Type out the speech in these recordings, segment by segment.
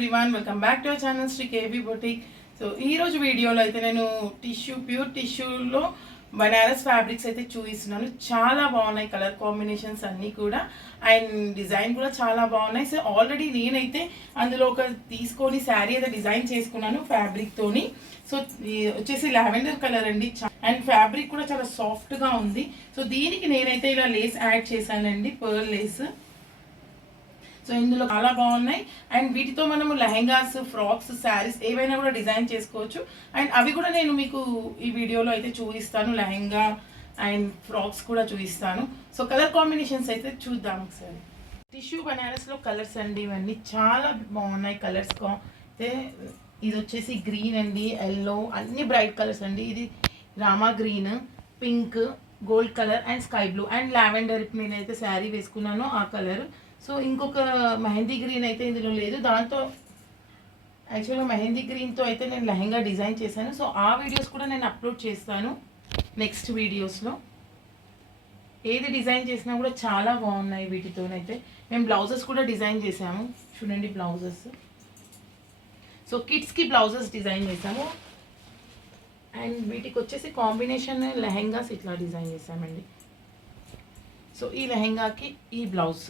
Everyone, welcome back to our channel Shri KV boutique. So ఈ రోజు వీడియోలో అయితే నేను ప్యూర్ టిష్యూలో బనారస్ ఫ్యాబ్రిక్స్ అయితే చూపిస్తున్నాను. చాలా బాగున్నాయి కలర్ కాంబినేషన్స్ అన్నీ కూడా, అండ్ డిజైన్ కూడా చాలా బాగున్నాయి. సో ఆల్రెడీ నేనైతే అందులో ఒక తీసుకొని శారీ అయితే డిజైన్ చేసుకున్నాను ఫ్యాబ్రిక్ తోని. సో వచ్చేసి లావెండర్ కలర్ అండి, అండ్ ఫ్యాబ్రిక్ కూడా చాలా సాఫ్ట్గా ఉంది. సో దీనికి నేనైతే ఇలా లేస్ యాడ్ చేశానండి, పర్ల్ లేస్. సో ఇందులో చాలా బాగున్నాయి, అండ్ వీటితో మనము లెహెంగాస్, ఫ్రాక్స్, శారీస్ ఏవైనా కూడా డిజైన్ చేసుకోవచ్చు. అండ్ అవి కూడా నేను మీకు ఈ వీడియోలో అయితే చూపిస్తాను, లెహెంగా అండ్ ఫ్రాక్స్ కూడా చూపిస్తాను. సో కలర్ కాంబినేషన్స్ అయితే చూద్దాం ఒకసారి. టిష్యూ బనారస్లో కలర్స్ అండి, ఇవన్నీ చాలా బాగున్నాయి కలర్స్. అయితే ఇది వచ్చేసి గ్రీన్ అండి, ఎల్లో, అన్ని బ్రైట్ కలర్స్ అండి. ఇది Rama green, pink, gold colour and sky blue and lavender. నేనైతే శారీ వేసుకున్నాను ఆ కలర్. సో ఇంకొక మెహందీ గ్రీన్ అయితే ఇందులో లేదు, దాంతో యాక్చువల్గా మెహందీ గ్రీన్తో అయితే నేను లెహంగా డిజైన్ చేశాను. సో ఆ వీడియోస్ కూడా నేను అప్లోడ్ చేస్తాను నెక్స్ట్ వీడియోస్లో. ఏది డిజైన్ చేసినా కూడా చాలా బాగున్నాయి వీటితోనైతే. మేము బ్లౌజెస్ కూడా డిజైన్ చేసాము, చూడండి బ్లౌజెస్. సో కిడ్స్కి బ్లౌజెస్ డిజైన్ చేసాము, అండ్ వీటికి వచ్చేసి కాంబినేషన్ లెహెంగాస్ ఇట్లా డిజైన్ చేసామండి. సో ఈ లెహెంగాకి ఈ బ్లౌజ్,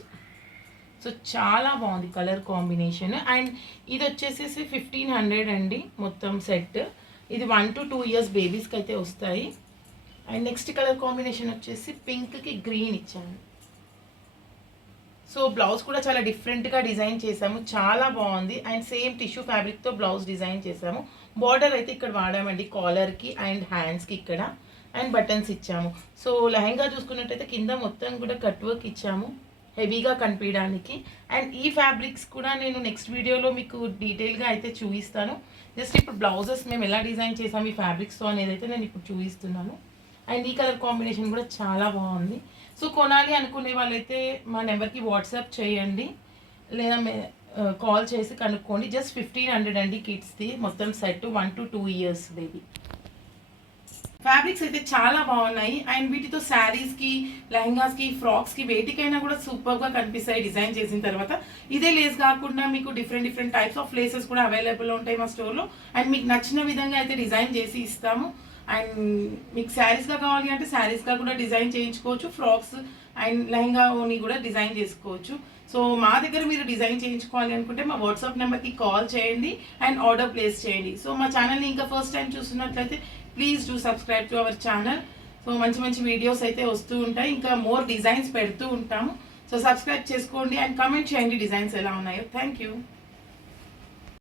సో చాలా బాగుంది కలర్ కాంబినేషన్. అండ్ ఇది వచ్చేసేసి 1500 అండి మొత్తం సెట్. ఇది 1 to 2 years బేబీస్కి అయితే వస్తాయి. అండ్ నెక్స్ట్ కలర్ కాంబినేషన్ వచ్చేసి పింక్కి గ్రీన్ ఇచ్చాను. సో బ్లౌజ్ కూడా చాలా డిఫరెంట్గా డిజైన్ చేసాము, చాలా బాగుంది. అండ్ సేమ్ టిష్యూ ఫ్యాబ్రిక్తో బ్లౌజ్ డిజైన్ చేసాము. బార్డర్ అయితే ఇక్కడ వాడామండి, కాలర్కి అండ్ హ్యాండ్స్కి ఇక్కడ, అండ్ బటన్స్ ఇచ్చాము. సో లెహంగా చూసుకున్నట్టయితే కింద మొత్తం కూడా కట్ వర్క్ ఇచ్చాము, హెవీగా కనిపించడానికి. అండ్ ఈ ఫ్యాబ్రిక్స్ కూడా నేను నెక్స్ట్ వీడియోలో మీకు డీటెయిల్గా అయితే చూపిస్తాను. జస్ట్ ఇప్పుడు బ్లౌజెస్ మేము ఎలా డిజైన్ చేసాము ఈ ఫ్యాబ్రిక్స్తో అనేది అయితే నేను ఇప్పుడు చూపిస్తున్నాను. అండ్ ఈ కలర్ కాంబినేషన్ కూడా చాలా బాగుంది. సో కొనాలి అనుకునే వాళ్ళైతే మా నెంబర్కి వాట్సాప్ చేయండి, లేదా కాల్ చేసి కనుక్కోండి. జస్ట్ 1500 అండి కిడ్స్ది మొత్తం set, 1 to 2 years baby. Fabrics అయితే చాలా బాగున్నాయి, అండ్ వీటితో శారీస్కి, లెహంగాస్కి, ఫ్రాక్స్కి, వేటికైనా కూడా సూపర్గా కనిపిస్తాయి డిజైన్ చేసిన తర్వాత. ఇదే లేస్ కాకుండా మీకు డిఫరెంట్ టైప్స్ ఆఫ్ లేసెస్ కూడా అవైలబుల్ ఉంటాయి మా స్టోర్లో. అండ్ మీకు నచ్చిన విధంగా అయితే డిజైన్ చేసి ఇస్తాము. అండ్ మీకు శారీస్గా కావాలి అంటే శారీస్గా కూడా డిజైన్ చేయించుకోవచ్చు, ఫ్రాక్స్ అండ్ లెహంగాని కూడా డిజైన్ చేసుకోవచ్చు. సో మా దగ్గర మీరు డిజైన్ చేయించుకోవాలి అనుకుంటే మా వాట్సాప్ నెంబర్కి కాల్ చేయండి అండ్ ఆర్డర్ ప్లేస్ చేయండి. సో మా ఛానల్ని ఇంకా ఫస్ట్ టైం చూస్తున్నట్లయితే please do subscribe to our channel. So మంచి వీడియోస్ అయితే వస్తూ ఉంటాయి, ఇంకా మోర్ డిజైన్స్ పెడుతూ ఉంటాము. సో సబ్స్క్రైబ్ చేసుకోండి అండ్ కామెంట్ చేయండి డిజైన్స్ ఎలా ఉన్నాయో. Thank you.